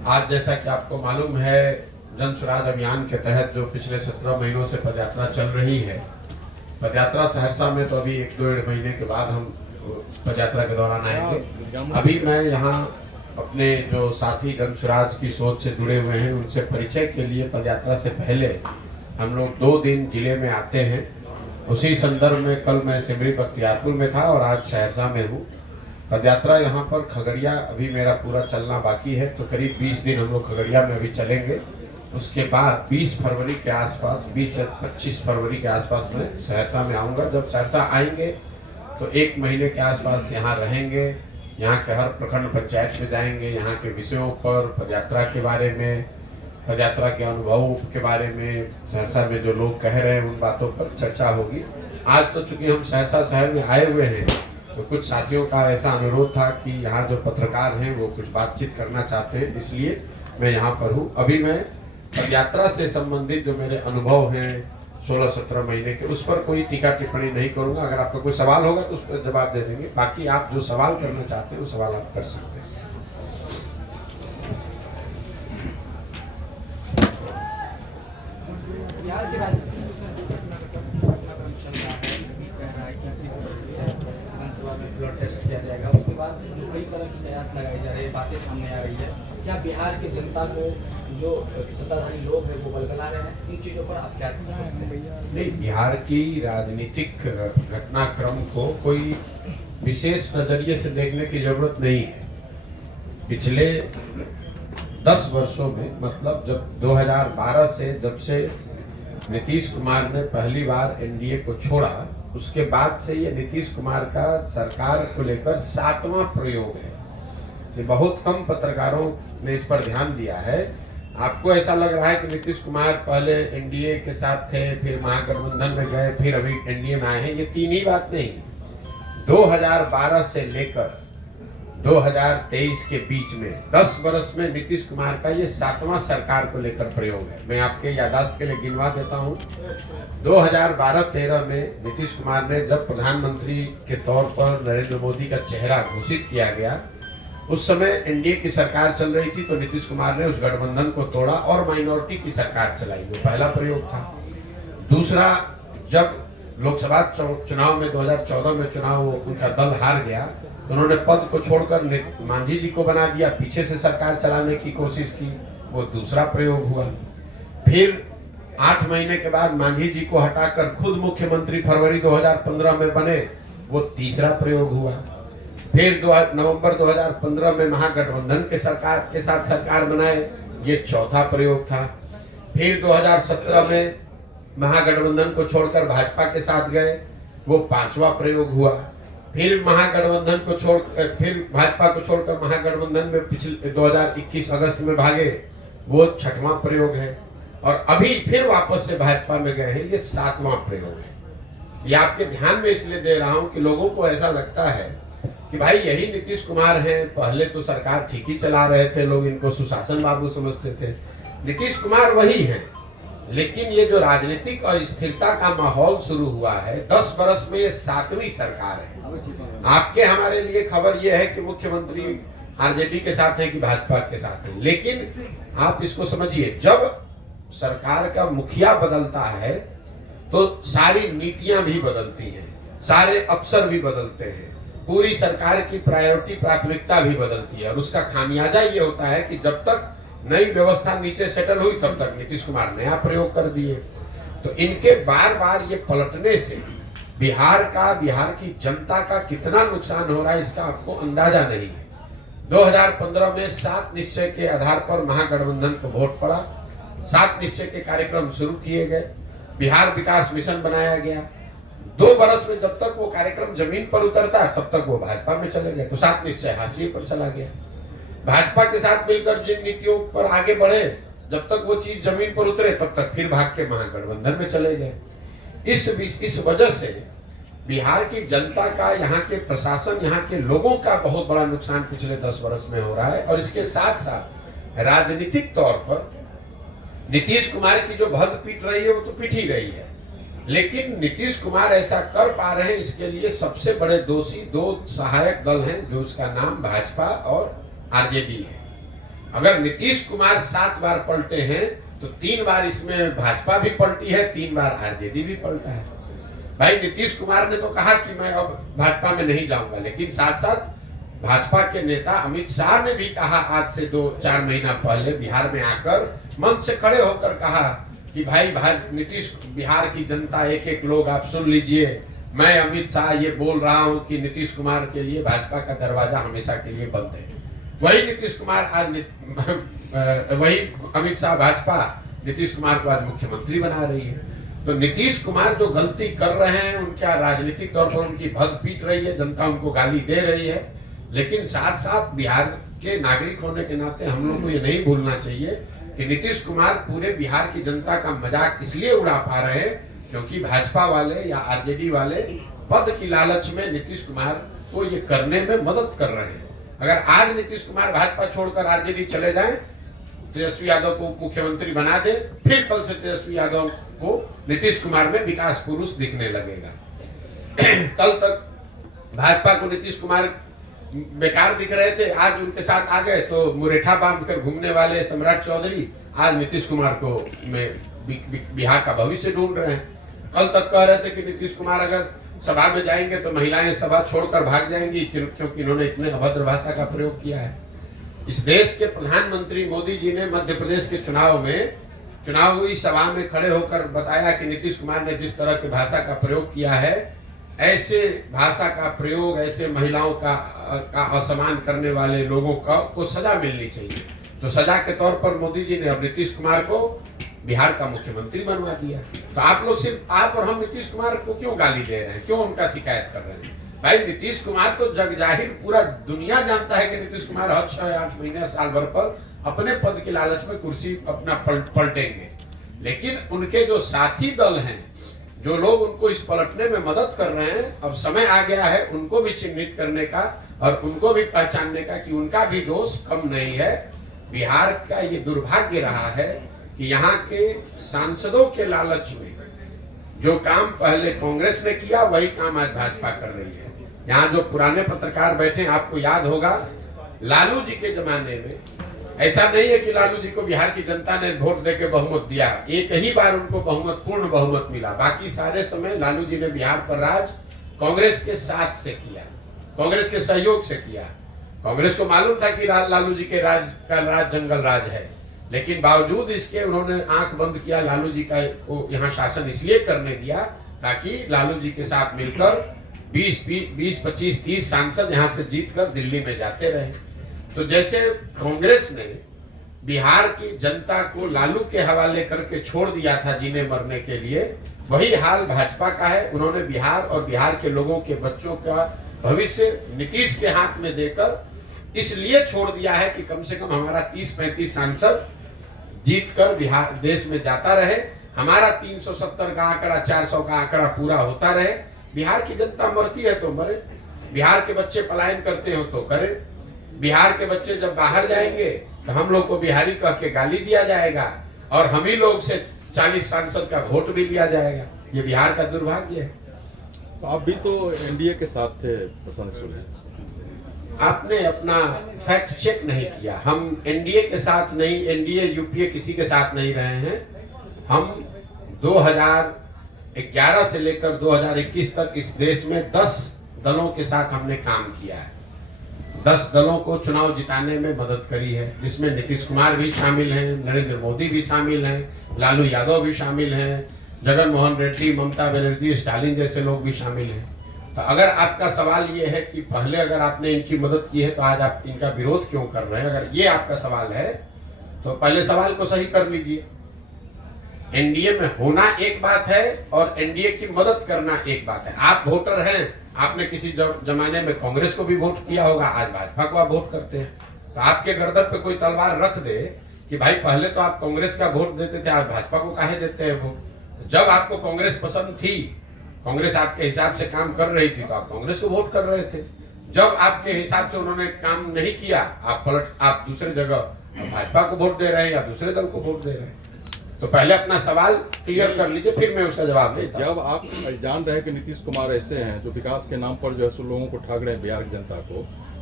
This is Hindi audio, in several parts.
आज जैसा कि आपको मालूम है, जन स्वराज अभियान के तहत जो पिछले 17 महीनों से पदयात्रा चल रही है, पदयात्रा सहरसा में तो अभी 1-1.5 महीने के बाद हम पदयात्रा के दौरान आएंगे। अभी मैं यहाँ अपने जो साथी जन स्वराज की सोच से जुड़े हुए हैं उनसे परिचय के लिए पदयात्रा से पहले हम लोग 2 दिन जिले में आते हैं। उसी संदर्भ में कल मैं सिमरी बख्तियारपुर में था और आज सहरसा में हूँ। पदयात्रा यहाँ पर खगड़िया अभी मेरा पूरा चलना बाकी है, तो करीब 20 दिन हम लोग खगड़िया में अभी चलेंगे। उसके बाद 20 फरवरी के आसपास, 20 से 25 फरवरी के आसपास मैं सहरसा में आऊँगा। जब सहरसा आएंगे तो 1 महीने के आसपास यहाँ रहेंगे। यहाँ के हर प्रखंड पंचायत में जाएंगे, यहाँ के विषयों पर, पदयात्रा के बारे में, पदयात्रा के अनुभवों के बारे में, सहरसा में जो लोग कह रहे हैं उन बातों पर चर्चा होगी। आज तो चूंकि हम सहरसा शहर में आए हुए हैं तो कुछ साथियों का ऐसा अनुरोध था कि यहाँ जो पत्रकार हैं वो कुछ बातचीत करना चाहते हैं, इसलिए मैं यहाँ पर हूँ। अभी मैं पदयात्रा से संबंधित जो मेरे अनुभव हैं 16-17 महीने के, उस पर कोई टीका टिप्पणी नहीं करूँगा। अगर आपका कोई सवाल होगा तो उस पर जवाब दे देंगे। बाकी आप जो सवाल करना चाहते हैं वो सवाल आप कर सकते हैं। ब्लड टेस्ट किया जाएगा, उसके बाद जो कई तरह की कयास लगाई जा रही है, बातें सामने आ रही है, क्या बिहार की जनता को जो सत्ताधारी लोग हैं वो बलगला रहे हैं, इन चीजों पर आप क्या सोचते हैं? नहीं, बिहार की राजनीतिक घटनाक्रम को कोई विशेष नजरिए से देखने की जरूरत नहीं है। पिछले 10 वर्षों में, मतलब जब 2012 से, जब से नीतीश कुमार ने पहली बार एनडीए को छोड़ा, उसके बाद से ये नीतीश कुमार का सरकार को लेकर 7वां प्रयोग है। ये बहुत कम पत्रकारों ने इस पर ध्यान दिया है। आपको ऐसा लग रहा है कि नीतीश कुमार पहले एनडीए के साथ थे, फिर महागठबंधन में गए, फिर अभी एनडीए में आए हैं। ये तीन ही बात नहीं। 2012 से लेकर 2023 के बीच में 10 वर्ष में नीतीश कुमार का ये 7वां सरकार को लेकर प्रयोग है। मैं आपके यादाश्त के लिए गिनवा देता हूँ। 2012-13 में नीतीश कुमार ने जब प्रधानमंत्री के तौर पर नरेंद्र मोदी का चेहरा घोषित किया गया, उस समय एनडीए की सरकार चल रही थी, तो नीतीश कुमार ने उस गठबंधन को तोड़ा और माइनॉरिटी की सरकार चलाई। वो पहला प्रयोग था। दूसरा, जब लोकसभा चुनाव में 2014 में चुनाव उनका दल हार गया, तो उन्होंने पद को छोड़कर मांझी जी को बना दिया, पीछे से सरकार चलाने की कोशिश की। वो दूसरा प्रयोग हुआ। फिर 8 महीने के बाद मांझी जी को हटाकर खुद मुख्यमंत्री फरवरी 2015 में बने, वो तीसरा प्रयोग हुआ। फिर नवंबर 2015 में महागठबंधन के साथ सरकार बनाए, ये चौथा प्रयोग था। फिर 2017 में महागठबंधन को छोड़कर भाजपा के साथ गए, वो 5वां प्रयोग हुआ। फिर महागठबंधन को फिर भाजपा को छोड़कर महागठबंधन में पिछले 2021 अगस्त में भागे, वो 6वां प्रयोग है। और अभी फिर वापस से भाजपा में गए हैं, ये 7वां प्रयोग है। ये आपके ध्यान में इसलिए दे रहा हूं कि लोगों को ऐसा लगता है कि भाई यही नीतीश कुमार हैं, पहले तो सरकार ठीक ही चला रहे थे, लोग इनको सुशासन बाबू समझते थे। नीतीश कुमार वही हैं, लेकिन ये जो राजनीतिक अस्थिरता का माहौल शुरू हुआ है, 10 वर्ष में ये 7वीं सरकार है। आपके हमारे लिए खबर ये है कि मुख्यमंत्री आरजेडी के साथ है कि भाजपा के साथ है, लेकिन आप इसको समझिए, जब सरकार का मुखिया बदलता है तो सारी नीतियां भी बदलती हैं, सारे अफसर भी बदलते हैं, पूरी सरकार की प्राथमिकता भी बदलती है। और उसका खामियाजा ये होता है कि जब तक नई व्यवस्था नीचे सेटल हुई, तब तक नीतीश कुमार नया प्रयोग कर दिए। तो इनके बार बार ये पलटने से बिहार की जनता का कितना नुकसान हो रहा है, इसका आपको अंदाजा नहीं है। 2015 में 7 निश्चय के आधार पर महागठबंधन को वोट पड़ा, 7 निश्चय के कार्यक्रम शुरू किए गए, बिहार विकास मिशन बनाया गया। 2 वर्ष में जब तक वो कार्यक्रम जमीन पर उतरता तब तक वो भाजपा में चले गए, तो 7 निश्चय हाशिए पर चला गया। भाजपा के साथ मिलकर जिन नीतियों पर आगे बढ़े, जब तक वो चीज जमीन पर उतरे तब तक फिर भाग के महागठबंधन में चले गए। इस वजह से बिहार की जनता का, यहाँ के प्रशासन, यहाँ के लोगों का बहुत बड़ा नुकसान पिछले 10 वर्ष में हो रहा है। और इसके साथ साथ राजनीतिक तौर पर नीतीश कुमार की जो भद पीट रही है वो तो पीट ही रही है, लेकिन नीतीश कुमार ऐसा कर पा रहे हैं, इसके लिए सबसे बड़े दोषी 2 सहायक दल हैं, जो उसका नाम भाजपा और आरजेडी है। अगर नीतीश कुमार 7 बार पलटे हैं तो 3 बार इसमें भाजपा भी पलटी है, 3 बार आरजेडी भी पलटा है। भाई नीतीश कुमार ने तो कहा कि मैं अब भाजपा में नहीं जाऊंगा, लेकिन साथ साथ भाजपा के नेता अमित शाह ने भी कहा आज से 2-4 महीना पहले बिहार में आकर मंच से खड़े होकर कहा कि भाई नीतीश, बिहार की जनता, एक एक लोग आप सुन लीजिए, मैं अमित शाह ये बोल रहा हूं कि नीतीश कुमार के लिए भाजपा का दरवाजा हमेशा के लिए बंद है। वही नीतीश कुमार आज वही अमित शाह भाजपा नीतीश कुमार को आज मुख्यमंत्री बना रही है। तो नीतीश कुमार जो गलती कर रहे हैं, उनका राजनीतिक तौर पर उनकी भग पीट रही है, जनता उनको गाली दे रही है, लेकिन साथ साथ बिहार के नागरिक होने के नाते हम लोग को ये नहीं भूलना चाहिए कि नीतीश कुमार पूरे बिहार की जनता का मजाक इसलिए उड़ा पा रहे हैं क्योंकि भाजपा वाले या आरजेडी वाले पद की लालच में नीतीश कुमार को ये करने में मदद कर रहे हैं। अगर आज नीतीश कुमार भाजपा छोड़कर आरजेडी चले जाएं, तेजस्वी यादव को मुख्यमंत्री बना दे, फिर कल से तेजस्वी यादव को नीतीश कुमार में विकास पुरुष दिखने लगेगा। कल तक भाजपा को नीतीश कुमार बेकार दिख रहे थे, आज उनके साथ आ गए तो मुरेठा बांधकर घूमने वाले सम्राट चौधरी आज नीतीश कुमार को बिहार का भविष्य ढूंढ रहे हैं। कल तक कह रहे थे कि नीतीश कुमार अगर सभा में जाएंगे तो महिलाएं सभा छोड़कर भाग जाएंगी क्योंकि इन्होंने इतने अभद्र भाषा का प्रयोग किया है। इस देश के प्रधानमंत्री मोदी जी ने मध्य प्रदेश के चुनाव हुई सभा में खड़े होकर बताया कि नीतीश कुमार ने जिस तरह की भाषा का प्रयोग किया है, ऐसे भाषा का प्रयोग, ऐसे महिलाओं का असम्मान करने वाले लोगों को सजा मिलनी चाहिए। तो सजा के तौर पर मोदी जी ने अब नीतीश कुमार को बिहार का मुख्यमंत्री बनवा दिया। तो आप लोग, सिर्फ आप और हम नीतीश कुमार को क्यों गाली दे रहे हैं, क्यों उनका शिकायत कर रहे हैं? भाई नीतीश कुमार तो जग जाहिर पूरा दुनिया जानता है कि नीतीश कुमार हर 6-8 महीने साल भर पर अपने पद की लालच में कुर्सी अपना पलटेंगे, लेकिन उनके जो साथी दल हैं, जो लोग उनको इस पलटने में मदद कर रहे हैं, अब समय आ गया है उनको भी चिन्हित करने का और उनको भी पहचानने का कि उनका भी दोष कम नहीं है। बिहार का ये दुर्भाग्य रहा है कि यहाँ के सांसदों के लालच में जो काम पहले कांग्रेस ने किया वही काम आज भाजपा कर रही है। यहाँ जो पुराने पत्रकार बैठे, आपको याद होगा लालू जी के जमाने में ऐसा नहीं है कि लालू जी को बिहार की जनता ने वोट देके बहुमत दिया, एक ही बार उनको पूर्ण बहुमत मिला। बाकी सारे समय लालू जी ने बिहार पर राज कांग्रेस के साथ से किया, कांग्रेस के सहयोग से किया। कांग्रेस को मालूम था कि लालू जी के राज का राज जंगल राज है, लेकिन बावजूद इसके उन्होंने आंख बंद किया। लालू जी का को यहाँ शासन इसलिए करने दिया ताकि लालू जी के साथ मिलकर 20, 25, 30 सांसद यहाँ से जीतकर दिल्ली में जाते रहे। तो जैसे कांग्रेस ने बिहार की जनता को लालू के हवाले करके छोड़ दिया था जीने मरने के लिए, वही हाल भाजपा का है। उन्होंने बिहार और बिहार के लोगों के बच्चों का भविष्य नीतीश के हाथ में देकर इसलिए छोड़ दिया है कि कम से कम हमारा 30-35 सांसद जीतकर बिहार देश में जाता रहे, हमारा 370 का आंकड़ा, 400 का आंकड़ा पूरा होता रहे। बिहार की जनता मरती है तो मरे, बिहार के बच्चे पलायन करते हो तो करे, बिहार के बच्चे जब बाहर जाएंगे तो हम लोग को बिहारी कह के गाली दिया जाएगा और हम ही लोग से 40 सांसद का वोट भी लिया जाएगा। ये बिहार का दुर्भाग्य है। तो आप भी तो एनडीए के साथ थे प्रशांत सूर्य, आपने अपना फैक्ट चेक नहीं किया। हम एनडीए के साथ नहीं, एनडीए यूपीए किसी के साथ नहीं रहे हैं। हम 2011 से लेकर 2021 तक इस देश में 10 दलों के साथ हमने काम किया है। 10 दलों को चुनाव जिताने में मदद करी है, जिसमें नीतीश कुमार भी शामिल हैं, नरेंद्र मोदी भी शामिल हैं, लालू यादव भी शामिल हैं, जगन मोहन रेड्डी, ममता बनर्जी, स्टालिन जैसे लोग भी शामिल हैं। तो अगर आपका सवाल ये है कि पहले अगर आपने इनकी मदद की है तो आज आप इनका विरोध क्यों कर रहे हैं, अगर ये आपका सवाल है तो पहले सवाल को सही कर लीजिए। एनडीए में होना एक बात है और एनडीए की मदद करना एक बात है। आप वोटर हैं, आपने किसी जमाने में कांग्रेस को भी वोट किया होगा, आज भाजपा को आप वोट करते हैं। तो आपके गर्दन पे कोई तलवार रख दे कि भाई पहले तो आप कांग्रेस का वोट देते थे, आज भाजपा को काहे देते हैं वोट। जब आपको कांग्रेस पसंद थी, कांग्रेस आपके हिसाब से काम कर रही थी तो आप कांग्रेस को वोट कर रहे थे। जब आपके हिसाब से उन्होंने काम नहीं किया, आप दूसरे जगह भाजपा को वोट दे रहे हैं या दूसरे दल को वोट दे रहे हैं। तो पहले अपना सवाल क्लियर कर लीजिए, फिर मैं उसका जवाब देता हूं। जब आप जान रहे हैं कि नीतीश कुमार ऐसे हैं जो विकास के नाम पर जो है सो लोगों को ठग रहे हैं बिहार की जनता को,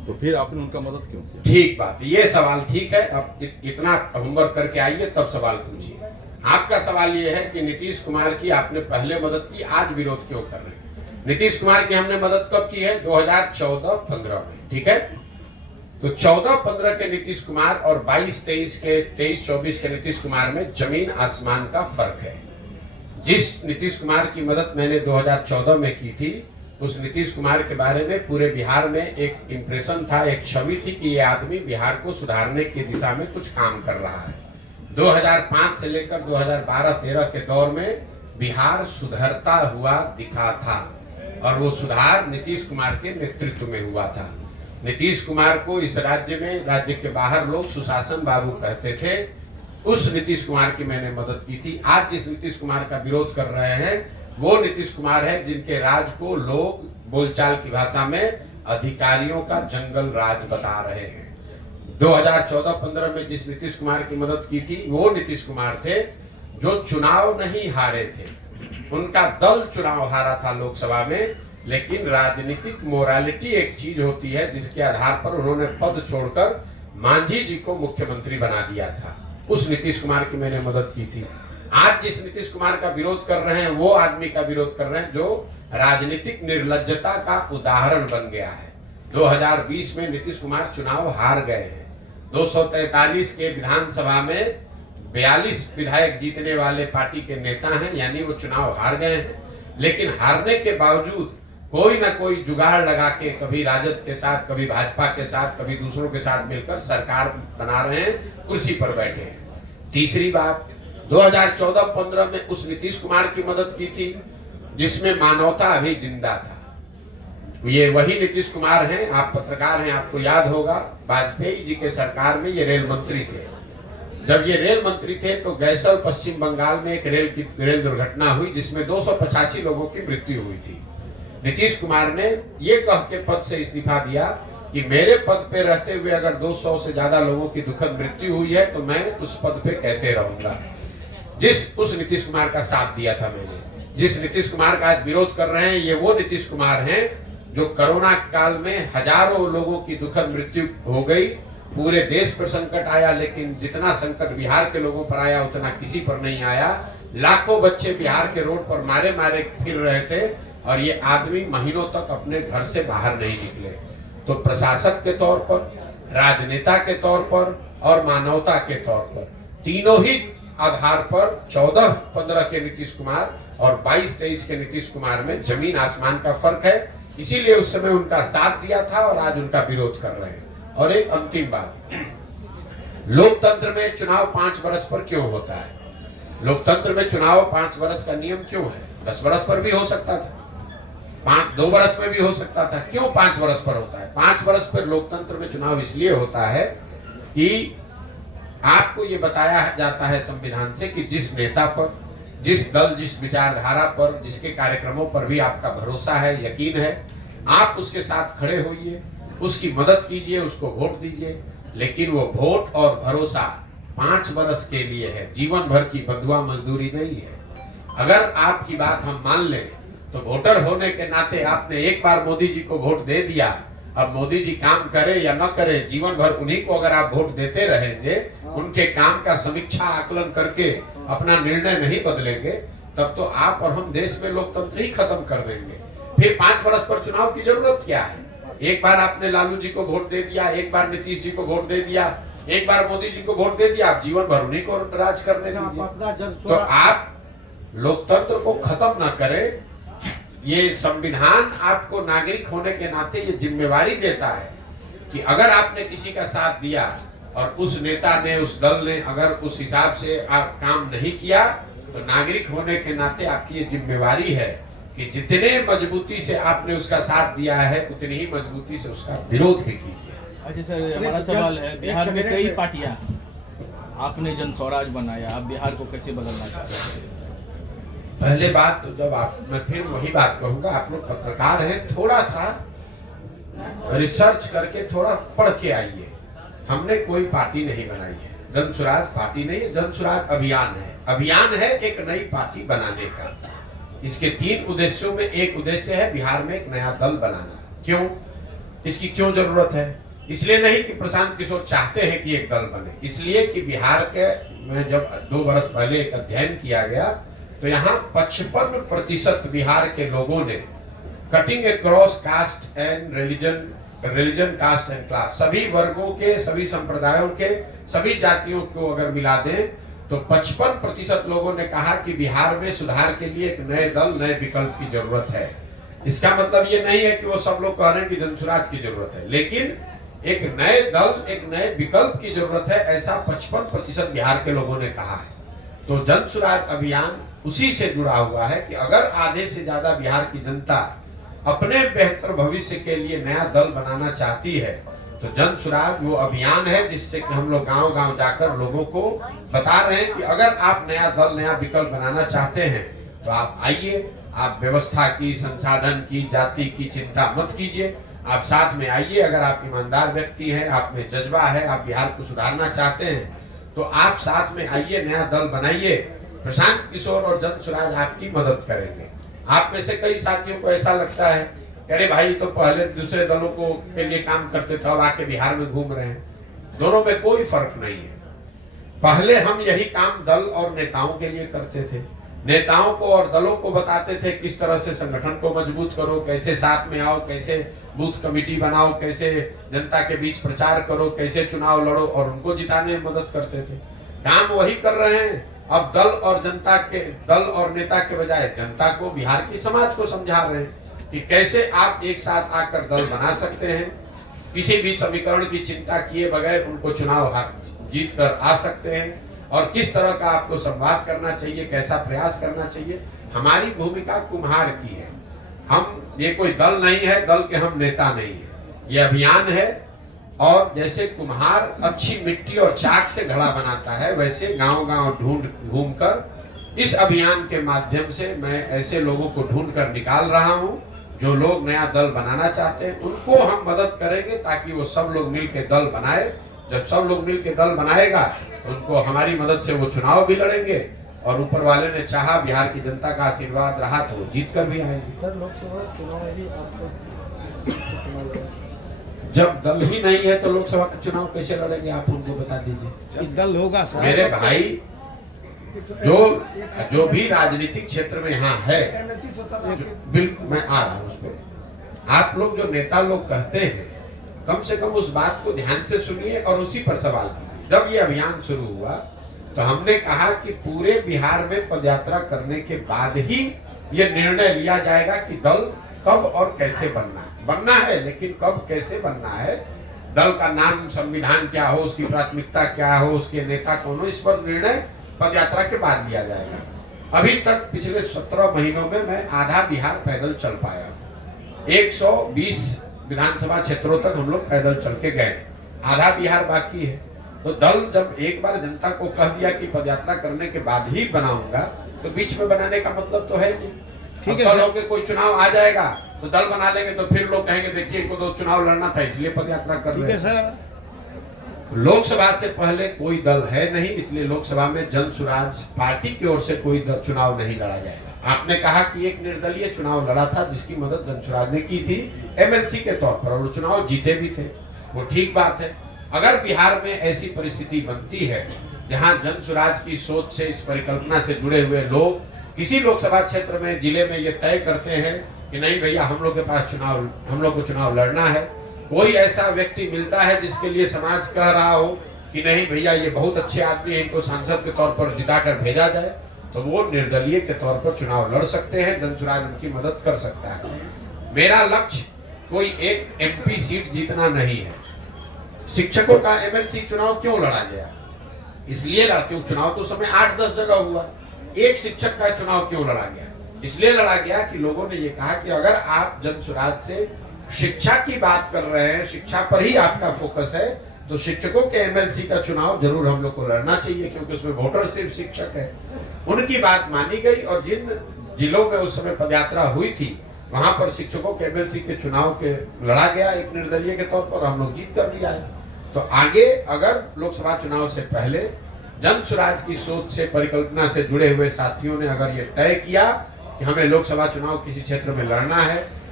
तो फिर आपने उनका मदद क्यों किया? ठीक बात, ये सवाल ठीक है। अब इतना होमवर्क करके आइए तब सवाल पूछिए। आपका सवाल ये है कि नीतीश कुमार की आपने पहले मदद की, आज विरोध क्यों कर रहे हैं? नीतीश कुमार की हमने मदद कब की है? 2014-15 में, ठीक है। तो 14-15 के नीतीश कुमार और 22-23 के 23-24 के नीतीश कुमार में जमीन आसमान का फर्क है। जिस नीतीश कुमार की मदद मैंने 2014 में की थी, उस नीतीश कुमार के बारे में पूरे बिहार में एक इंप्रेशन था, एक छवि थी कि ये आदमी बिहार को सुधारने की दिशा में कुछ काम कर रहा है। 2005 से लेकर 2012-13 के दौर में बिहार सुधरता हुआ दिखा था और वो सुधार नीतीश कुमार के नेतृत्व में हुआ था। नीतीश कुमार को इस राज्य में, राज्य के बाहर लोग सुशासन बाबू कहते थे। उस नीतीश कुमार की मैंने मदद की थी। आज जिस नीतीश कुमार का विरोध कर रहे हैं वो नीतीश कुमार है जिनके राज को लोग बोलचाल की भाषा में अधिकारियों का जंगल राज बता रहे हैं। 2014-15 में जिस नीतीश कुमार की मदद की थी वो नीतीश कुमार थे जो चुनाव नहीं हारे थे। उनका दल चुनाव हारा था लोकसभा में, लेकिन राजनीतिक मोरालिटी एक चीज होती है जिसके आधार पर उन्होंने पद छोड़कर मांझी जी को मुख्यमंत्री बना दिया था। उस नीतीश कुमार की मैंने मदद की थी। आज जिस नीतीश कुमार का विरोध कर रहे हैं वो आदमी का विरोध कर रहे हैं जो राजनीतिक निर्लज्जता का उदाहरण बन गया है। 2020 में नीतीश कुमार चुनाव हार गए हैं। 243 के विधानसभा में 42 विधायक जीतने वाले पार्टी के नेता हैं, यानी वो चुनाव हार गए हैं। लेकिन हारने के बावजूद कोई ना कोई जुगाड़ लगा के कभी राजद के साथ, कभी भाजपा के साथ, कभी दूसरों के साथ मिलकर सरकार बना रहे हैं, कुर्सी पर बैठे हैं। तीसरी बात, 2014-15 में उस नीतीश कुमार की मदद की थी जिसमें मानवता अभी जिंदा था। ये वही नीतीश कुमार हैं, आप पत्रकार हैं, आपको याद होगा वाजपेयी जी के सरकार में ये रेल मंत्री थे। जब ये रेल मंत्री थे तो गैसल पश्चिम बंगाल में एक रेल दुर्घटना हुई जिसमें 285 लोगों की मृत्यु हुई थी। नीतीश कुमार ने ये कह के पद से इस्तीफा दिया कि मेरे पद पे रहते हुए अगर 200 से ज्यादा लोगों की दुखद मृत्यु हुई है तो मैं उस पद पे कैसे रहूंगा। उस नीतीश कुमार का साथ दिया था मैंने। जिस नीतीश कुमार का आज विरोध कर रहे हैं ये वो नीतीश कुमार हैं जो कोरोना काल में हजारों लोगों की दुखद मृत्यु हो गई, पूरे देश पर संकट आया, लेकिन जितना संकट बिहार के लोगों पर आया उतना किसी पर नहीं आया। लाखों बच्चे बिहार के रोड पर मारे मारे फिर रहे थे और ये आदमी महीनों तक अपने घर से बाहर नहीं निकले। तो प्रशासक के तौर पर, राजनेता के तौर पर और मानवता के तौर पर, तीनों ही आधार पर 14-15 के नीतीश कुमार और 22-23 के नीतीश कुमार में जमीन आसमान का फर्क है। इसीलिए उस समय उनका साथ दिया था और आज उनका विरोध कर रहे हैं। और एक अंतिम बात, लोकतंत्र में चुनाव 5 वर्ष पर क्यों होता है? लोकतंत्र में चुनाव 5 वर्ष का नियम क्यों है? 10 वर्ष पर भी हो सकता था, 2 वर्ष में भी हो सकता था। क्यों 5 वर्ष पर होता है? 5 वर्ष पर लोकतंत्र में चुनाव इसलिए होता है कि आपको ये बताया जाता है संविधान से कि जिस नेता पर, जिस दल, जिस विचारधारा पर, जिसके कार्यक्रमों पर भी आपका भरोसा है, यकीन है, आप उसके साथ खड़े होइए, उसकी मदद कीजिए, उसको वोट दीजिए। लेकिन वो वोट और भरोसा 5 वर्ष के लिए है, जीवन भर की बंधुआ मजदूरी नहीं है। अगर आपकी बात हम मान लें तो वोटर होने के नाते आपने एक बार मोदी जी को वोट दे दिया, अब मोदी जी काम करे या न करे, जीवन भर उन्हीं को अगर आप वोट देते रहेंगे, उनके काम का समीक्षा आकलन करके अपना निर्णय नहीं बदलेंगे, तब तो आप और हम देश में लोकतंत्र ही खत्म कर देंगे। फिर 5 वर्ष पर चुनाव की जरूरत क्या है? एक बार आपने लालू जी को वोट दे दिया, एक बार नीतीश जी को वोट दे दिया, एक बार मोदी जी को वोट दे दिया, आप जीवन भर उन्हीं को राज करने दीजिए। तो आप लोकतंत्र को खत्म ना करें। ये संविधान आपको नागरिक होने के नाते ये जिम्मेवारी देता है कि अगर आपने किसी का साथ दिया और उस नेता ने, उस दल ने अगर उस हिसाब से काम नहीं किया, तो नागरिक होने के नाते आपकी ये जिम्मेवारी है कि जितने मजबूती से आपने उसका साथ दिया है उतनी ही मजबूती से उसका विरोध भी कीजिए। अच्छा सर, हमारा सवाल है, बिहार में कई पार्टियां, आपने जन स्वराज बनाया, आप बिहार को कैसे बदलना चाहते हैं? पहले बात तो जब मैं फिर वही बात कहूंगा, आप लोग पत्रकार हैं, थोड़ा सा रिसर्च करके थोड़ा पढ़ के आइए। हमने कोई पार्टी नहीं बनाई है, जन स्वराज पार्टी नहीं है, जन स्वराज अभियान है। अभियान है एक नई पार्टी बनाने का। इसके 3 उद्देश्यों में एक उद्देश्य है बिहार में एक नया दल बनाना। क्यों? इसकी क्यों जरूरत है? इसलिए नहीं कि प्रशांत किशोर चाहते हैं कि एक दल बने, इसलिए कि बिहार के में जब 2 वर्ष पहले एक अध्ययन किया गया तो यहाँ 55% बिहार के लोगों ने cutting across cast and religion caste and class, सभी वर्गों के, सभी संप्रदायों के, सभी जातियों को अगर मिला दें तो 55% लोगों ने कहा कि बिहार में सुधार के लिए एक नए दल, नए विकल्प की जरूरत है। इसका मतलब ये नहीं है कि वो सब लोग कह रहे हैं कि जनसुराज की जरूरत है, लेकिन एक नए दल, एक नए विकल्प की जरूरत है, ऐसा 55% बिहार के लोगों ने कहा है। तो जनसुराज अभियान उसी से जुड़ा हुआ है कि अगर आधे से ज्यादा बिहार की जनता अपने बेहतर भविष्य के लिए नया दल बनाना चाहती है तो जनसुराज वो अभियान है जिससे कि हम लोग गांव-गांव जाकर लोगों को बता रहे हैं कि अगर आप नया दल, नया विकल्प बनाना चाहते हैं तो आप आइए, आप व्यवस्था की, संसाधन की, जाति की चिंता मत कीजिए, आप साथ में आइए। अगर आप ईमानदार व्यक्ति हैं, आप में जज्बा है, आप बिहार को सुधारना चाहते हैं तो आप साथ में आइए, नया दल बनाइए। प्रशांत किशोर और जनसुराज आपकी मदद करेंगे। आप में से कई साथियों को ऐसा लगता है कि अरे भाई तो पहले दूसरे दलों को के लिए काम करते थे, अब आके बिहार में घूम रहे हैं। दोनों में कोई फर्क नहीं है। पहले हम यही काम दल और नेताओं के लिए करते थे, नेताओं को और दलों को बताते थे किस तरह से संगठन को मजबूत करो, कैसे साथ में आओ, कैसे बूथ कमेटी बनाओ, कैसे जनता के बीच प्रचार करो, कैसे चुनाव लड़ो और उनको जिताने में मदद करते थे। काम वही कर रहे हैं। अब दल और नेता के बजाय जनता को, बिहार की समाज को समझा रहे हैं कि कैसे आप एक साथ आकर दल बना सकते हैं, किसी भी समीकरण की चिंता किए बगैर उनको चुनाव जीत कर आ सकते हैं और किस तरह का आपको संवाद करना चाहिए, कैसा प्रयास करना चाहिए। हमारी भूमिका कुम्हार की है। हम ये कोई दल नहीं है, दल के हम नेता नहीं है, ये अभियान है। और जैसे कुम्हार अच्छी मिट्टी और चाक से घड़ा बनाता है, वैसे गांव-गांव घूमकर इस अभियान के माध्यम से मैं ऐसे लोगों को ढूंढ कर निकाल रहा हूं जो लोग नया दल बनाना चाहते हैं। उनको हम मदद करेंगे ताकि वो सब लोग मिलकर दल बनाए। जब सब लोग मिलकर दल बनाएगा तो उनको हमारी मदद से वो चुनाव भी लड़ेंगे और ऊपर वाले ने चाहा, बिहार की जनता का आशीर्वाद रहा तो जीत कर भी आएंगे। सर, लोकसभा चुनाव में भी आपको जब दल ही नहीं है तो लोकसभा का चुनाव कैसे लड़ेंगे, आप उनको बता दीजिए। दल होगा सर। मेरे भाई, जो भी राजनीतिक क्षेत्र में यहाँ है, बिल्कुल मैं आ रहा हूँ उस पर। आप लोग जो नेता लोग कहते हैं, कम से कम उस बात को ध्यान से सुनिए और उसी पर सवाल कीजिए। जब ये अभियान शुरू हुआ तो हमने कहा कि पूरे बिहार में पदयात्रा करने के बाद ही ये निर्णय लिया जाएगा कि दल कब और कैसे बनना है, लेकिन कब कैसे बनना है, दल का नाम, संविधान क्या हो, उसकी प्राथमिकता क्या हो, उसके नेता कौन हो, इस पर निर्णय पदयात्रा के बाद लिया जाएगा। अभी तक पिछले 17 महीनों में मैं आधा बिहार पैदल चल पाया। 120 विधानसभा क्षेत्रों तक हम लोग पैदल चल के गए, आधा बिहार बाकी है। तो दल जब एक बार जनता को कह दिया कि पदयात्रा करने के बाद ही बनाऊंगा, तो बीच में बनाने का मतलब तो है नहीं। ठीक है, दल होके कोई चुनाव आ जाएगा तो दल बना लेंगे तो फिर लोग कहेंगे देखिए इनको तो चुनाव लड़ना था इसलिए पदयात्रा कर रहे हैं। लोकसभा से पहले कोई दल है नहीं, इसलिए लोकसभा में जनसुराज पार्टी की ओर से कोई चुनाव नहीं लड़ा जाएगा। आपने कहा कि एक निर्दलीय चुनाव लड़ा था जिसकी मदद जनसुराज ने की थी एमएलसी के तौर पर, और वो चुनाव जीते भी थे, वो ठीक बात है। अगर बिहार में ऐसी परिस्थिति बनती है जहां जनसुराज की सोच से, इस परिकल्पना से जुड़े हुए लोग किसी लोकसभा क्षेत्र में, जिले में ये तय करते हैं कि नहीं भैया हम लोग के पास हम लोग को चुनाव लड़ना है, कोई ऐसा व्यक्ति मिलता है जिसके लिए समाज कह रहा हो कि नहीं भैया ये बहुत अच्छे आदमी है, इनको सांसद के तौर पर जिताकर भेजा जाए, तो वो निर्दलीय के तौर पर चुनाव लड़ सकते हैं, जनसुराज उनकी मदद कर सकता है। मेरा लक्ष्य कोई एक एमपी सीट जीतना नहीं है। शिक्षकों का एमएलसी चुनाव क्यों लड़ा गया? इसलिए क्योंकि चुनाव तो समय 8-10 जगह हुआ, एक शिक्षक का चुनाव क्यों लड़ा गया? इसलिए लड़ा गया कि लोगों ने ये कहा कि अगर आप जनसुराज से शिक्षा की बात कर रहे हैं, शिक्षा पर ही आपका फोकस है, तो शिक्षकों के एमएलसी का चुनाव जरूर हम लोग को लड़ना चाहिए, क्योंकि उसमें वोटर सिर्फ शिक्षक है। उनकी बात मानी गई और जिन जिलों में उस समय पदयात्रा हुई थी वहां पर शिक्षकों के एमएलसी के चुनाव के लड़ा गया एक निर्दलीय के तौर पर, हम लोग जीत कर लिया है। तो आगे अगर लोकसभा चुनाव से पहले जनसुराज की सोच से, परिकल्पना से जुड़े हुए साथियों ने अगर ये तय किया कि हमें लोकसभा चुनाव किसी क्षेत्र में लड़ना है,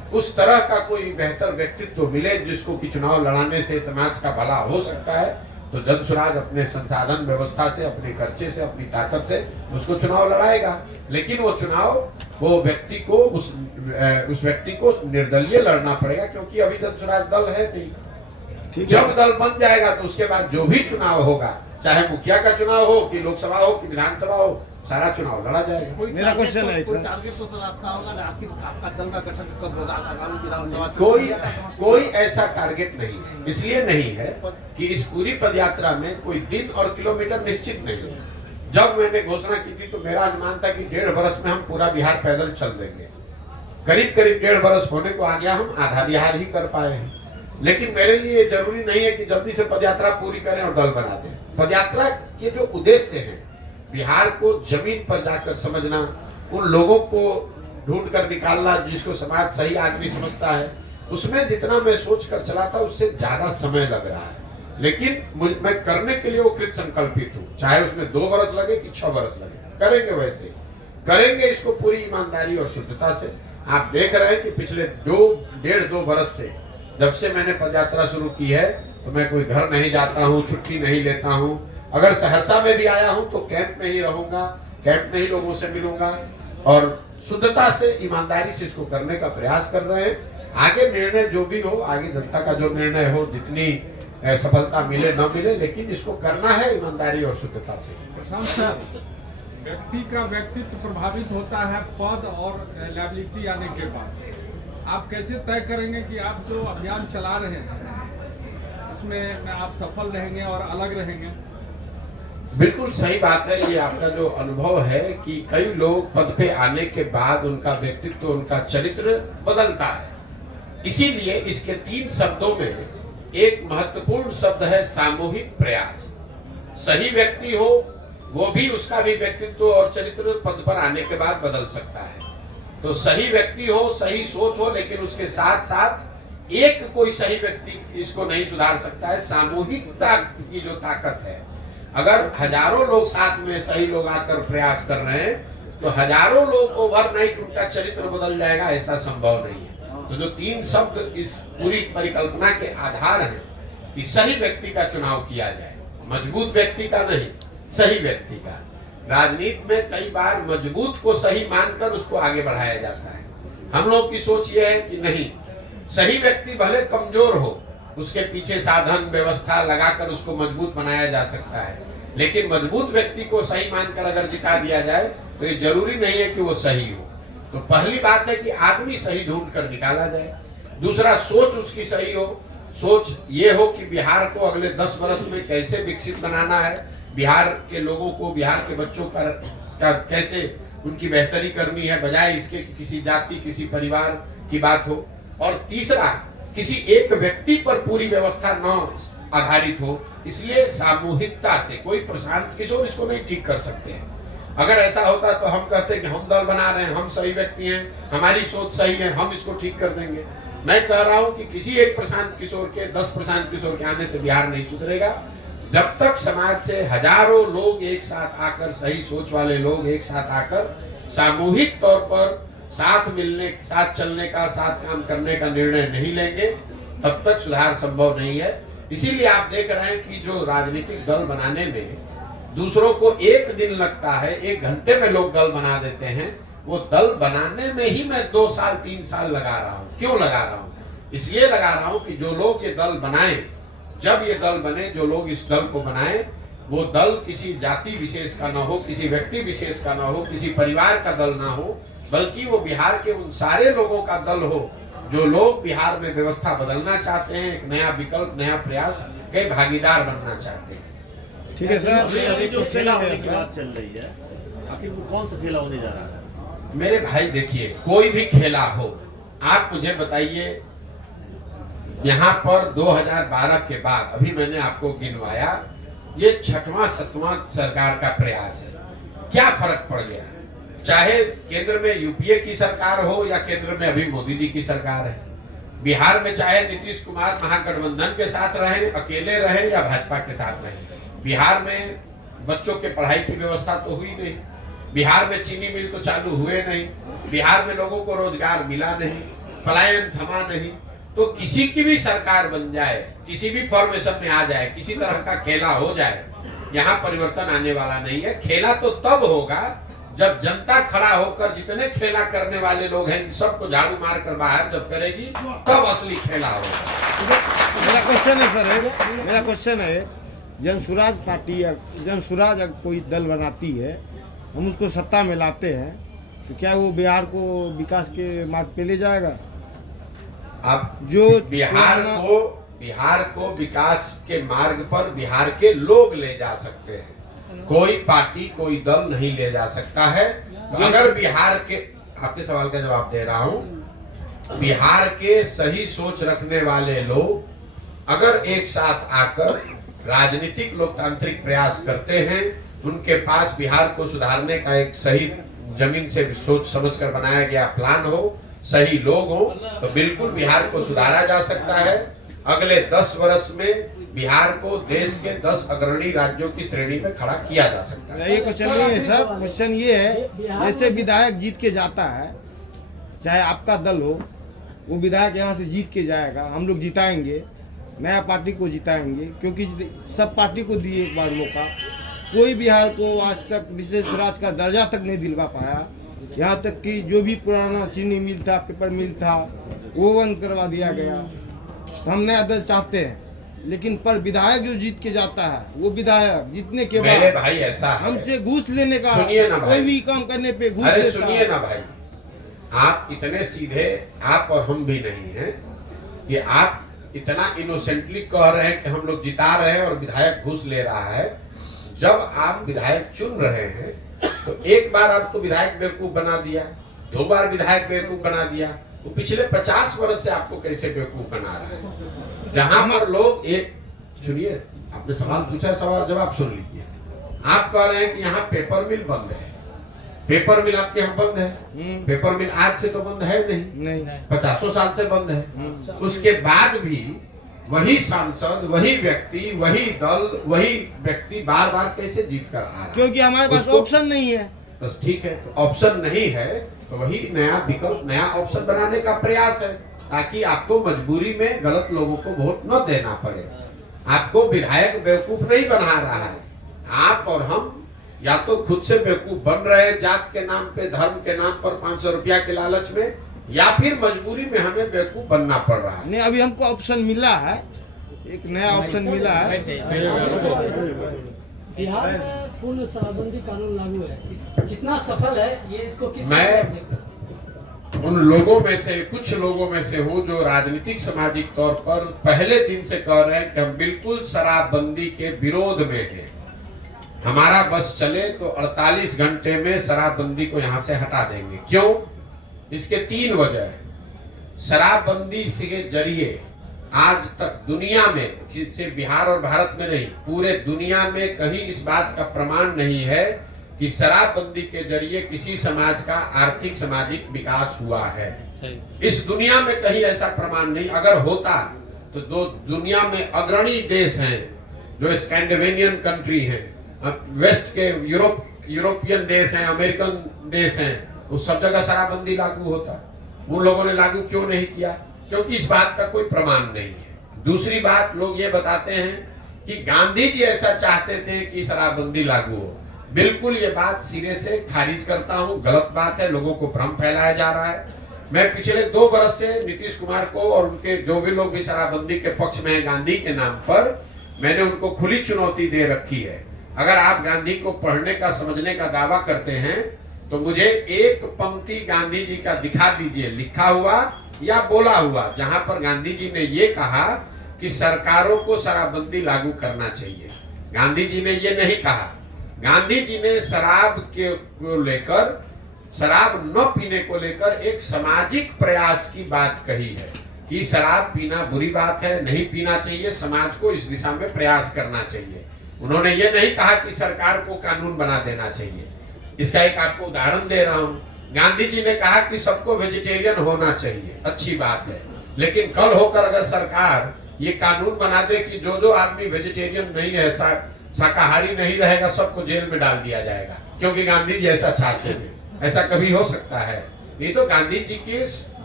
उस तरह का कोई बेहतर व्यक्तित्व मिले जिसको कि चुनाव लड़ाने से समाज का भला हो सकता है, तो जन स्वराज अपने संसाधन व्यवस्था से, अपने खर्चे से, अपनी ताकत से उसको चुनाव लड़ाएगा। लेकिन वो चुनाव वो व्यक्ति को उस व्यक्ति को निर्दलीय लड़ना पड़ेगा, क्योंकि अभी जन स्वराज दल है नहीं। जब दल बन जाएगा तो उसके बाद जो भी चुनाव होगा, चाहे मुखिया का चुनाव हो कि लोकसभा हो कि विधानसभा हो, सारा चुनाव लड़ा जाएगा। मेरा क्वेश्चन है कोई टारगेट तो सर आपका होगा ना, आपका दल का गठन कब होगा आगामी विधानसभा? कोई ऐसा टारगेट नहीं है। इसलिए नहीं है कि इस पूरी पदयात्रा में कोई दिन और किलोमीटर निश्चित नहीं है। जब मैंने घोषणा की थी तो मेरा अनुमान था कि 1.5 वर्ष में हम पूरा बिहार पैदल चल देंगे। करीब 1.5 वर्ष होने को आ गया, हम आधा बिहार ही कर पाए हैं। लेकिन मेरे लिए जरूरी नहीं है कि जल्दी से पदयात्रा पूरी करें और दल बना दें। पदयात्रा के जो उद्देश्य हैं, बिहार को जमीन पर जाकर समझना, उन लोगों को ढूंढ कर निकालना जिसको समाज सही आदमी समझता है, उसमें जितना मैं सोच कर चला था उससे ज्यादा समय लग रहा है। लेकिन मैं करने के लिए वो कृत संकल्पित हूँ, चाहे उसमें 2 वर्ष लगे कि 6 वर्ष लगे, करेंगे। वैसे करेंगे इसको पूरी ईमानदारी और शुद्धता से। आप देख रहे हैं कि पिछले 1.5-2 वर्ष से जब से मैंने पदयात्रा शुरू की है तो मैं कोई घर नहीं जाता हूँ, छुट्टी नहीं लेता हूँ। अगर सहरसा में भी आया हूँ तो कैंप में ही रहूंगा, कैंप में ही लोगों से मिलूंगा और शुद्धता से, ईमानदारी से इसको करने का प्रयास कर रहे हैं। आगे निर्णय जो भी हो, आगे जनता का जो निर्णय हो, जितनी सफलता मिले न मिले, लेकिन इसको करना है ईमानदारी और शुद्धता से। प्रशांत सर, व्यक्ति का व्यक्तित्व प्रभावित होता है पद और लायबिलिटी आने के बाद। आप कैसे तय करेंगे कि आप जो अभियान चला रहे हैं उसमें आप सफल रहेंगे और अलग रहेंगे? बिल्कुल सही बात है। ये आपका जो अनुभव है कि कई लोग पद पे आने के बाद उनका व्यक्तित्व, उनका चरित्र बदलता है। इसीलिए इसके 3 शब्दों में एक महत्वपूर्ण शब्द है सामूहिक प्रयास। सही व्यक्ति हो, वो भी उसका भी व्यक्तित्व और चरित्र पद पर आने के बाद बदल सकता है। तो सही व्यक्ति हो, सही सोच हो, लेकिन उसके साथ साथ एक कोई सही व्यक्ति इसको नहीं सुधार सकता है। सामूहिकता की जो ताकत है, अगर हजारों लोग साथ में, सही लोग आकर प्रयास कर रहे हैं तो हजारों लोग ओवरनाइट उनका चरित्र बदल जाएगा, ऐसा संभव नहीं है। तो जो 3 शब्द इस पूरी परिकल्पना के आधार हैं कि सही व्यक्ति का चुनाव किया जाए, मजबूत व्यक्ति का नहीं, सही व्यक्ति का। राजनीति में कई बार मजबूत को सही मानकर उसको आगे बढ़ाया जाता है। हम लोग की सोच ये है कि नहीं, सही व्यक्ति भले कमजोर हो, उसके पीछे साधन व्यवस्था लगाकर उसको मजबूत बनाया जा सकता है, लेकिन मजबूत व्यक्ति को सही मानकर अगर जिता दिया जाए तो ये जरूरी नहीं है कि वो सही हो। तो पहली बात है कि आदमी सही ढूंढ कर निकाला जाए। दूसरा, सोच उसकी सही हो। सोच ये हो कि बिहार को अगले 10 वर्ष में कैसे विकसित बनाना है, बिहार के लोगों को, बिहार के बच्चों का कैसे उनकी बेहतरी करनी है, बजाय इसके कि किसी जाति, किसी परिवार की बात हो। और तीसरा, किसी एक व्यक्ति पर पूरी व्यवस्था न आधारित हो। इसलिए सामूहिकता से, कोई प्रशांत किशोर इसको नहीं ठीक कर सकते हैं। अगर ऐसा होता तो हम कहते हैं कि हम दल बना रहे हैं, हम सही व्यक्ति हैं, हमारी सोच सही है, हम इसको ठीक कर देंगे। मैं कह रहा हूं कि किसी एक प्रशांत किशोर के, 10 प्रशांत किशोर के आने से बिहार नहीं सुधरेगा। जब तक समाज से हजारों लोग एक साथ आकर, सही सोच वाले लोग एक साथ आकर सामूहिक तौर पर साथ मिलने, साथ चलने का, साथ काम करने का निर्णय नहीं लेंगे, तब तक सुधार संभव नहीं है। इसीलिए आप देख रहे हैं कि जो राजनीतिक दल बनाने में दूसरों को 1 दिन लगता है, 1 घंटे में लोग दल बना देते हैं, वो दल बनाने में ही मैं 2 साल 3 साल लगा रहा हूँ। क्यों लगा रहा हूँ? इसलिए लगा रहा हूँ कि जो लोग ये दल बनाए, जब ये दल बने, जो लोग इस दल को बनाए, वो दल किसी जाति विशेष का ना हो, किसी व्यक्ति विशेष का ना हो, किसी परिवार का दल ना हो, बल्कि वो बिहार के उन सारे लोगों का दल हो जो लोग बिहार में व्यवस्था बदलना चाहते हैं, एक नया विकल्प, नया प्रयास के भागीदार बनना चाहते हैं। ठीक है सर, अभी जो खेला होने की बात चल रही है, आखिर वो कौन सा खेला होने जा रहा है? मेरे भाई देखिए, कोई भी खेला हो, आप मुझे बताइए, यहाँ पर 2012 के बाद अभी मैंने आपको गिनवाया, ये 6वां 7वां सरकार का प्रयास है। क्या फर्क पड़ गया? चाहे केंद्र में यूपीए की सरकार हो या केंद्र में अभी मोदी जी की सरकार है, बिहार में चाहे नीतीश कुमार महागठबंधन के साथ रहे, अकेले रहे या भाजपा के साथ रहे, बिहार में बच्चों के पढ़ाई की व्यवस्था तो हुई नहीं, बिहार में चीनी मिल तो चालू हुए नहीं, बिहार में लोगों को रोजगार मिला नहीं, पलायन थमा नहीं। तो किसी की भी सरकार बन जाए, किसी भी फॉर्मेशन में आ जाए, किसी तरह का खेला हो जाए, यहाँ परिवर्तन आने वाला नहीं है। खेला तो तब होगा जब जनता खड़ा होकर जितने खेला करने वाले लोग हैं इन सबको झाड़ू मार कर बाहर जब करेगी, तब असली खेला होगा। मेरा क्वेश्चन है सर, मेरा क्वेश्चन है, जनसुराज पार्टी या जनसुराज अगर कोई दल बनाती है, हम उसको सत्ता में लाते हैं, तो क्या वो बिहार को विकास के मार्ग पे ले जाएगा? आप जो बिहार को विकास के मार्ग पर बिहार के लोग ले जा सकते हैं, कोई पार्टी कोई दल नहीं ले जा सकता है। तो अगर बिहार के, आपके सवाल का जवाब दे रहा हूं, बिहार के सही सोच रखने वाले लोग अगर एक साथ आकर राजनीतिक लोकतांत्रिक प्रयास करते हैं, उनके पास बिहार को सुधारने का एक सही जमीन से सोच समझकर बनाया गया प्लान हो, सही लोग हो, तो बिल्कुल बिहार को सुधारा जा सकता है। अगले 10 वर्ष में बिहार को देश के 10 अग्रणी राज्यों की श्रेणी में खड़ा किया जा सकता है। ये क्वेश्चन नहीं है सर, क्वेश्चन ये है, जैसे विधायक जीत के जाता है, चाहे आपका दल हो, वो विधायक यहाँ से जीत के जाएगा, हम लोग जिताएंगे, नया पार्टी को जिताएंगे, क्योंकि सब पार्टी को दिए एक बार मौका। कोई बिहार को आज तक विशेष स्वराज का दर्जा तक नहीं दिलवा पाया। यहाँ तक कि जो भी पुराना चीनी मिल था, पेपर मिल था, वो बंद करवा दिया गया। तो हम नया दल चाहते हैं, लेकिन पर विधायक जो जीत के जाता है, वो विधायक जीतने के मेरे बाद भाई ऐसा है, हमसे घूस लेने का, सुनिए ना भाई, कोई भी काम करने पे घूस अरे लेता सुनिए है। ना भाई, आप इतने सीधे, आप और हम भी नहीं हैं कि आप इतना इनोसेंटली कह रहे हैं कि हम लोग जिता रहे हैं और विधायक घूस ले रहा है। जब आप विधायक चुन रहे हैं तो एक बार आपको विधायक बेवकूफ बना दिया, 2 बार विधायक बेवकूफ बना दिया, तो पिछले 50 वर्ष से आपको कैसे बेवकूफ बना रहा है? जहां पर लोग एक, सुनिए, आपने सवाल पूछा, सवाल जवाब सुन लीजिए। आप कह रहे हैं कि यहाँ पेपर मिल बंद है, पेपर मिल आपके यहाँ बंद है, पेपर मिल आज से तो बंद है नहीं, 50 साल से बंद है। उसके बाद भी वही सांसद, वही व्यक्ति, वही दल, वही व्यक्ति बार बार कैसे जीत कर आ रहा है? क्योंकि हमारे पास उसको- ऑप्शन नहीं है। बस ठीक है, तो ऑप्शन नहीं है तो वही नया विकल्प, नया ऑप्शन बनाने का प्रयास है, ताकि आपको मजबूरी में गलत लोगों को वोट न देना पड़े। आपको विधायक बेवकूफ नहीं बना रहा है, आप और हम या तो खुद से बेवकूफ बन रहे हैं जात के नाम पे, धर्म के नाम पर 500 रुपया के लालच में, या फिर मजबूरी में हमें बेवकूफ बनना पड़ रहा है। नहीं, अभी हमको ऑप्शन मिला है, एक नया ऑप्शन मिला है। बिहार में पूर्ण शराबबंदी कानून लागू है, कितना सफल है ये, इसको किस मैं उन लोगों में से, कुछ लोगों में से हूँ जो राजनीतिक सामाजिक तौर पर पहले दिन से कह रहे हैं कि हम बिल्कुल शराबबंदी के विरोध में हैं। हमारा बस चले तो 48 घंटे में शराबबंदी को यहाँ से हटा देंगे। क्यों? इसके 3 वजह है। शराबबंदी के जरिए आज तक दुनिया में, सिर्फ बिहार और भारत में नहीं, पूरे दुनिया में कहीं इस बात का प्रमाण नहीं है कि शराबबंदी के जरिए किसी समाज का आर्थिक सामाजिक विकास हुआ है। इस दुनिया में कहीं ऐसा प्रमाण नहीं। अगर होता तो दुनिया में अग्रणी देश हैं, जो स्कैंडिनेवियन कंट्री हैं, वेस्ट के यूरोपियन देश हैं, अमेरिकन देश हैं, उस सब जगह शराबबंदी लागू होता। उन लोगों ने लागू क्यों नहीं किया? क्योंकि इस बात का कोई प्रमाण नहीं है। दूसरी बात, लोग ये बताते हैं कि गांधी जी ऐसा चाहते थे कि शराबबंदी लागू हो। बिल्कुल ये बात सिरे से खारिज करता हूं, गलत बात है, लोगों को भ्रम फैलाया जा रहा है। मैं पिछले 2 बरस से नीतीश कुमार को और उनके जो भी लोग भी शराबबंदी के पक्ष में है गांधी के नाम पर, मैंने उनको खुली चुनौती दे रखी है। अगर आप गांधी को पढ़ने का, समझने का दावा करते हैं तो मुझे एक पंक्ति गांधी जी का दिखा दीजिए, लिखा हुआ या बोला हुआ, जहां पर गांधी जी ने ये कहा कि सरकारों को शराबबंदी लागू करना चाहिए। गांधी जी ने ये नहीं कहा। गांधी जी ने शराब को लेकर, शराब न पीने को लेकर एक सामाजिक प्रयास की बात कही है कि शराब पीना बुरी बात है, नहीं पीना चाहिए, समाज को इस दिशा में प्रयास करना चाहिए। उन्होंने ये नहीं कहा कि सरकार को कानून बना देना चाहिए। इसका एक आपको उदाहरण दे रहा हूँ। गांधी जी ने कहा कि सबको वेजिटेरियन होना चाहिए, अच्छी बात है, लेकिन कल होकर अगर सरकार ये कानून बना दे कि जो आदमी वेजिटेरियन नहीं है, शाकाहारी नहीं रहेगा, सबको जेल में डाल दिया जाएगा, क्योंकि गांधी जी ऐसा चाहते थे, ऐसा कभी हो सकता है? ये तो गांधी जी के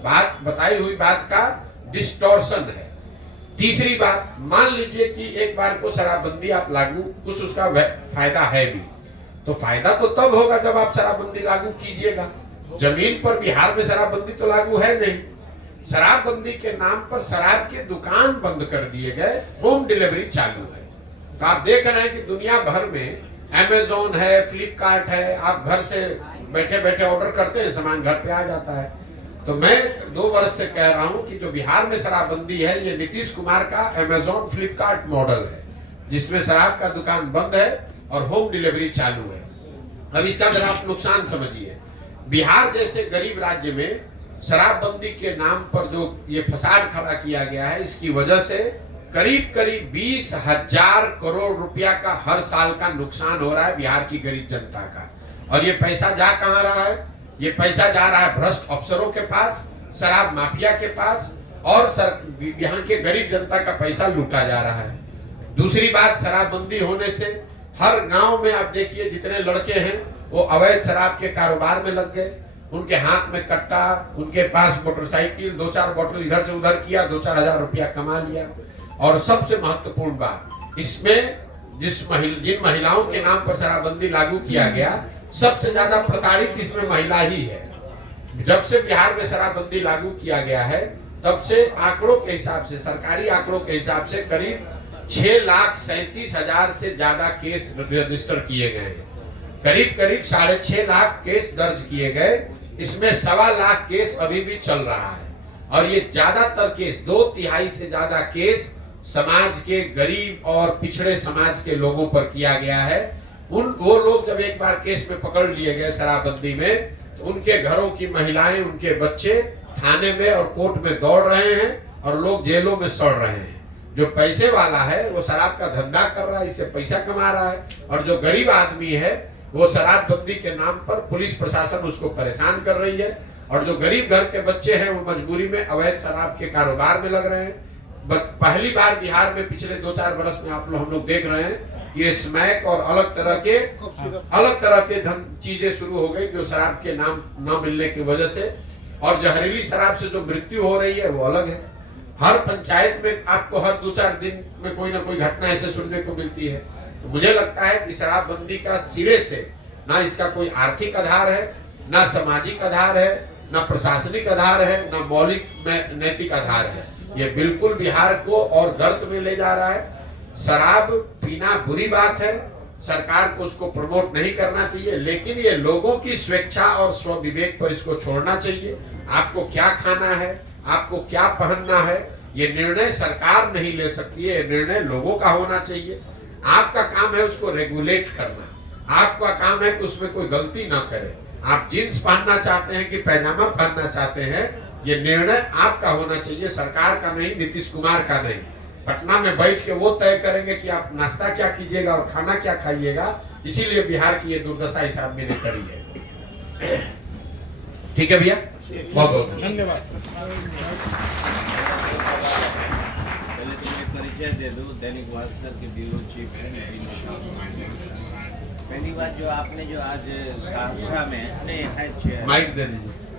बात बताई हुई बात का डिस्टॉर्शन है। तीसरी बात, मान लीजिए कि एक बार को शराबबंदी आप लागू, कुछ उसका फायदा है भी, तो फायदा तो तब होगा जब आप शराबबंदी लागू कीजिएगा। जमीन पर बिहार में शराबबंदी तो लागू है नहीं। शराबबंदी के नाम पर शराब के दुकान बंद कर दिए गए, होम डिलीवरी चालू है। तो आप देख रहे हैं कि दुनिया भर में अमेज़न है, फ्लिपकार्ट है, आप घर से बैठे बैठे ऑर्डर करते हैं, सामान घर पे आ जाता है। तो मैं 2 वर्ष से कह रहा हूं कि जो बिहार में शराबबंदी है, ये नीतीश कुमार का अमेज़न फ्लिपकार्ट मॉडल है, जिसमें शराब का दुकान बंद है और होम डिलीवरी चालू है। अब इसका जरा आप नुकसान समझिए। बिहार जैसे गरीब राज्य में शराबबंदी के नाम पर जो ये फसाद खड़ा किया गया है, इसकी वजह से करीब करीब 20,000 करोड़ रुपया का हर साल का नुकसान हो रहा है बिहार की गरीब जनता का। और ये पैसा जा कहां रहा है? ये पैसा जा रहा है भ्रष्ट अफसरों के पास, शराब माफिया के पास, और यहाँ के गरीब जनता का पैसा लूटा जा रहा है। दूसरी बात, शराबबंदी होने से हर गांव में आप देखिए जितने लड़के हैं वो अवैध शराब के कारोबार में लग गए। उनके हाथ में कट्टा, उनके पास मोटरसाइकिल, 2-4 बोतल इधर से उधर किया, 2-4 हजार रुपया कमा लिया। और सबसे महत्वपूर्ण बात, इसमें जिन महिलाओं के नाम पर शराबबंदी लागू किया गया, सबसे ज्यादा प्रताड़ित इसमें महिला ही है। जब से बिहार में शराबबंदी लागू किया गया है, तब से आंकड़ों के हिसाब से, सरकारी आंकड़ों के हिसाब से करीब 6,37,000 से ज्यादा केस रजिस्टर किए गए हैं। करीब करीब 6.5 लाख केस दर्ज किए गए। इसमें 1.25 लाख केस अभी भी चल रहा है। और ये ज्यादातर केस, 2/3 से ज्यादा केस समाज के गरीब और पिछड़े समाज के लोगों पर किया गया है। वो लोग जब एक बार केस में पकड़ लिए गए शराबबंदी में, तो उनके घरों की महिलाएं, उनके बच्चे थाने में और कोर्ट में दौड़ रहे हैं और लोग जेलों में सड़ रहे हैं। जो पैसे वाला है वो शराब का धंधा कर रहा है, इससे पैसा कमा रहा है, और जो गरीब आदमी है वो शराबबंदी के नाम पर पुलिस प्रशासन उसको परेशान कर रही है। और जो गरीब घर के बच्चे हैं वो मजबूरी में अवैध शराब के कारोबार में लग रहे हैं। पहली बार बिहार में पिछले 2-4 वर्ष में हम लोग देख रहे हैं कि ये स्मैक और अलग तरह के चीजें शुरू हो गई, जो शराब के नाम न मिलने की वजह से। और जहरीली शराब से जो मृत्यु हो रही है वो अलग है। हर पंचायत में आपको हर 2-4 दिन में कोई ना कोई घटना ऐसे सुनने को मिलती है। तो मुझे लगता है कि शराबबंदी का सिरे से ना इसका कोई आर्थिक आधार है, ना सामाजिक आधार है, ना प्रशासनिक आधार है, ना मौलिक नैतिक आधार है। ये बिल्कुल बिहार को और गर्त में ले जा रहा है। शराब पीना बुरी बात है, सरकार को उसको प्रमोट नहीं करना चाहिए, लेकिन ये लोगों की स्वेच्छा और स्वविवेक पर इसको छोड़ना चाहिए। आपको क्या खाना है, आपको क्या पहनना है, ये निर्णय सरकार नहीं ले सकती है, ये निर्णय लोगों का होना चाहिए। आपका काम है उसको रेगुलेट करना, आपका काम है कि उसमें कोई गलती ना करे। आप जींस पहनना चाहते हैं कि पैजामा पहनना चाहते हैं, ये निर्णय आपका होना चाहिए, सरकार का नहीं, नीतीश कुमार का नहीं। पटना में बैठ के वो तय करेंगे कि आप नाश्ता क्या कीजिएगा और खाना क्या खाइएगा। इसीलिए बिहार की ये दुर्दशा इस आदमी ने करी है। ठीक है भैया, बहुत बहुत धन्यवाद। पहले तो मैं परिचय दे दूं, दैनिक भास्कर के ब्यूरो चीफ हैं। पहली बात जो आपने जो आज सहरसा में माइक दे दीजिए।